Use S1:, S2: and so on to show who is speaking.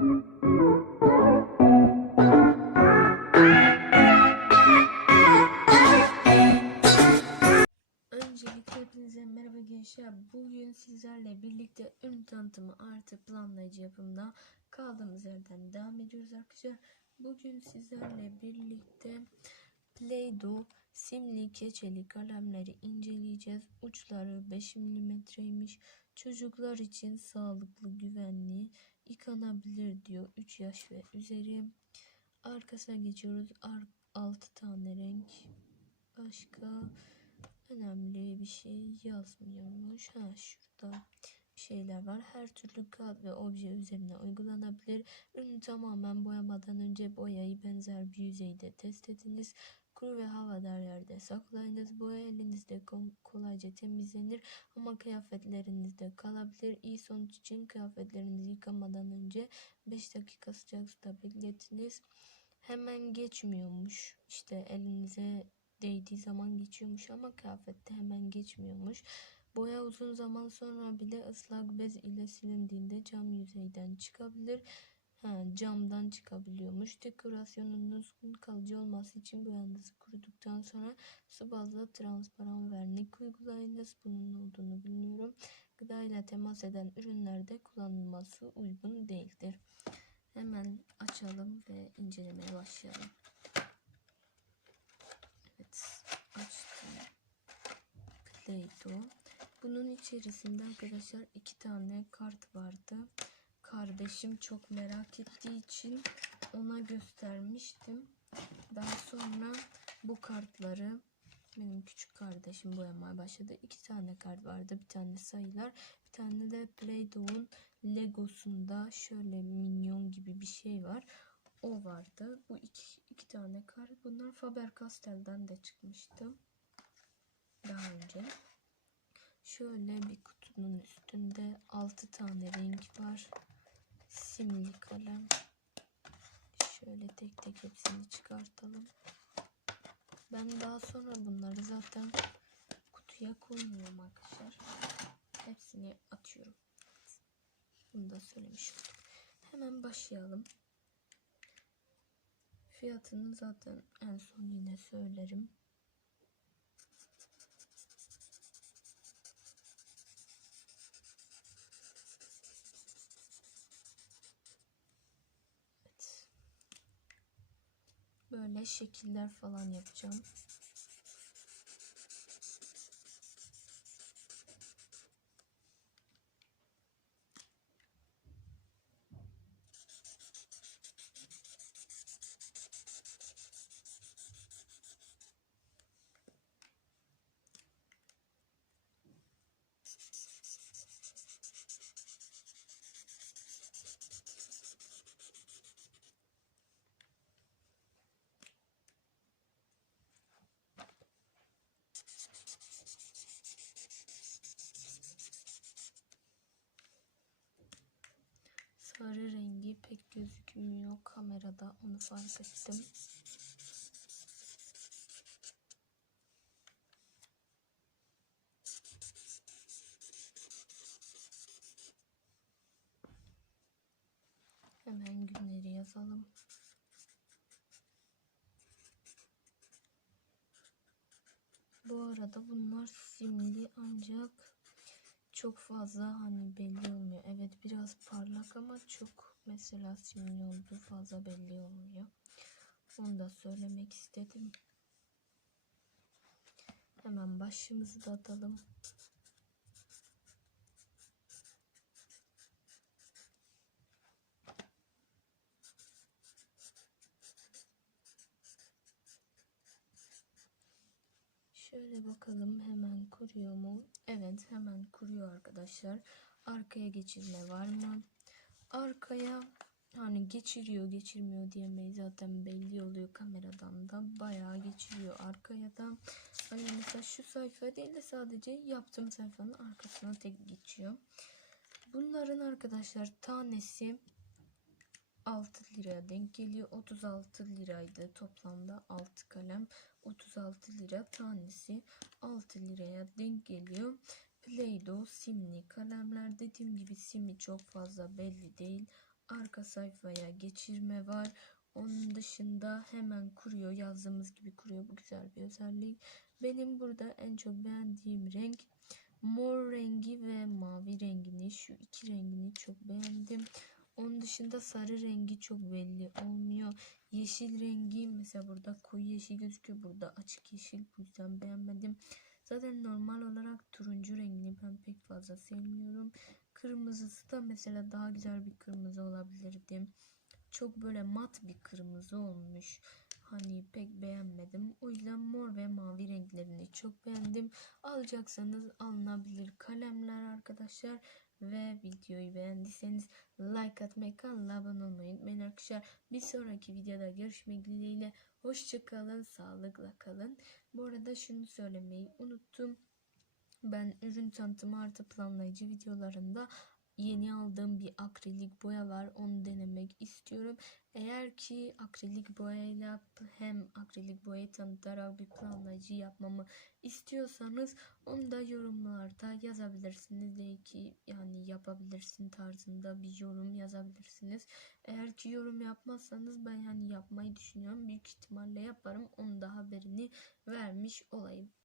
S1: Öncelikle hepinize merhaba gençler. Bugün sizlerle birlikte ürün tanıtımı artı planlayıcı yapımda kaldığımız yerden devam ediyoruz arkadaşlar. Bugün sizlerle birlikte Play-Doh simli keçeli kalemleri inceleyeceğiz. Uçları 5 mm'ymiş. Çocuklar için sağlıklı, güvenli, yıkanabilir diyor. 3 yaş ve üzeri. Arkasına geçiyoruz. Ar 6 tane renk. Başka önemli bir şey yazmıyormuş. Ha şurada şeyler var. Her türlü kağıt ve obje üzerine uygulanabilir. Ürünü tamamen boyamadan önce boyayı benzer bir yüzeyde test ediniz. Kuru ve havadar yerde saklayınız. Boya elinizde kolayca temizlenir ama kıyafetlerinizde kalabilir. İyi sonuç için kıyafetlerinizi yıkamadan önce 5 dakika sıcak suda bekletiniz. Hemen geçmiyormuş. İşte elinize değdiği zaman geçiyormuş ama kıyafette hemen geçmiyormuş. Boya uzun zaman sonra bile ıslak bez ile silindiğinde cam yüzeyden çıkabilir. Ha, camdan çıkabiliyormuş. Dekorasyonunuzun kalıcı olması için boyanızı kuruduktan sonra su bazlı transparan vernik uygulayınız. Bunun olduğunu bilmiyorum. Gıda ile temas eden ürünlerde kullanılması uygun değildir. Hemen açalım ve incelemeye başlayalım. Evet, açtım. Play-Doh. Bunun içerisinde arkadaşlar iki tane kart vardı. Kardeşim çok merak ettiği için ona göstermiştim. Daha sonra bu kartları benim küçük kardeşim boyamaya başladı. İki tane kart vardı. Bir tane sayılar, bir tane de Play-Doh'un Legosunda şöyle minyon gibi bir şey var. O vardı. Bu iki, iki tane kart. Bunlar Faber-Castell'den de çıkmıştı. Daha önce. Şöyle bir kutunun üstünde 6 tane renk var. Simli kalem. Şöyle tek tek hepsini çıkartalım. Ben daha sonra bunları zaten kutuya koymuyorum arkadaşlar. Hepsini atıyorum. Bunu da söylemiş. Hemen başlayalım. Fiyatını zaten en son yine söylerim. Böyle şekiller falan yapacağım. Sarı rengi pek gözükmüyor kamerada onu fark ettim. Hemen günleri yazalım. Bu arada bunlar simli ancak çok fazla hani belli olmuyor. Evet biraz parlak ama çok mesela simli olduğu fazla belli olmuyor. Onu da söylemek istedim. Hemen başımızı da atalım. Şöyle bakalım hemen kuruyor mu? Evet hemen kuruyor arkadaşlar. Arkaya geçirme var mı? Arkaya hani geçiriyor geçirmiyor diyemeyiz zaten belli oluyor kameradan da bayağı geçiriyor arkaya da. Hani mesela şu sayfa değil de sadece yaptığım sayfanın arkasına tek geçiyor. Bunların arkadaşlar tanesi 6 liraya denk geliyor. 36 liraydı toplamda 6 kalem. 36 lira tanesi 6 liraya denk geliyor. Play-Doh simli kalemler dediğim gibi simi çok fazla belli değil. arka sayfaya geçirme var. Onun dışında hemen kuruyor. Yazdığımız gibi kuruyor. Bu güzel bir özellik. Benim burada en çok beğendiğim renk mor rengi ve mavi rengini. Şu iki rengini çok beğendim. Onun dışında sarı rengi çok belli olmuyor. Yeşil rengi mesela burada koyu yeşil gözüküyor. Burada açık yeşil. Bu yüzden beğenmedim. Zaten normal olarak turuncu rengini ben pek fazla sevmiyorum. Kırmızısı da mesela daha güzel bir kırmızı olabilirdi. Çok böyle mat bir kırmızı olmuş. Hani pek beğenmedim. O yüzden mor ve mavi renklerini çok beğendim. Alacaksanız alınabilir kalemler arkadaşlar. Ve videoyu beğendiyseniz like atmayı, kanala abone olmayı unutmayın arkadaşlar. Bir sonraki videoda görüşmek dileğiyle. Hoşçakalın, sağlıkla kalın. Bu arada şunu söylemeyi unuttum. Ben ürün tanıtımı artı planlayıcı videolarında yeni aldığım bir akrilik boya var. Onu denemek istiyorum. Eğer ki akrilik boyayla hem akrilik boyayı tanıtarak bir planlayıcı yapmamı istiyorsanız onu da yorumlarda yazabilirsiniz. Belki yani yapabilirsin tarzında bir yorum yazabilirsiniz. Eğer ki yorum yapmazsanız ben yani yapmayı düşünüyorum. Büyük ihtimalle yaparım. Onun da haberini vermiş olayım.